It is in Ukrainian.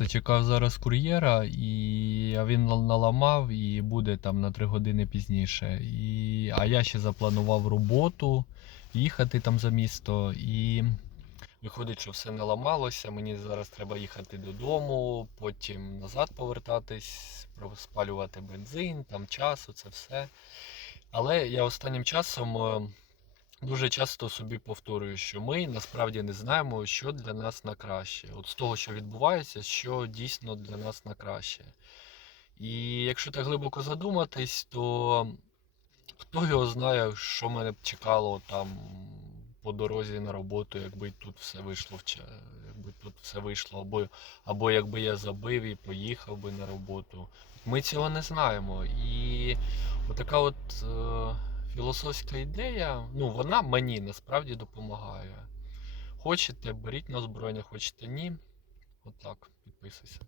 Це чекав зараз кур'єра, і а він наламав і буде там на 3 години пізніше. І... А я ще запланував роботу, їхати там за місто. І виходить, що все не ламалося. Мені зараз треба їхати додому, потім назад повертатись, спалювати бензин, там часу, це все. Але я останнім часом е, дуже часто собі повторюю, що ми насправді не знаємо, що для нас на краще. От з того, що відбувається, що дійсно для нас на краще. І якщо так глибоко задуматись, то хто його знає, що мене б чекало там по дорозі на роботу, якби тут все вийшло в якби тут все вийшло, або, або якби я забив і поїхав би на роботу. Ми цього не знаємо. І отака от е, філософська ідея, ну вона мені насправді допомагає. Хочете, беріть на озброєння, хочете ні. Отак, підписуйся.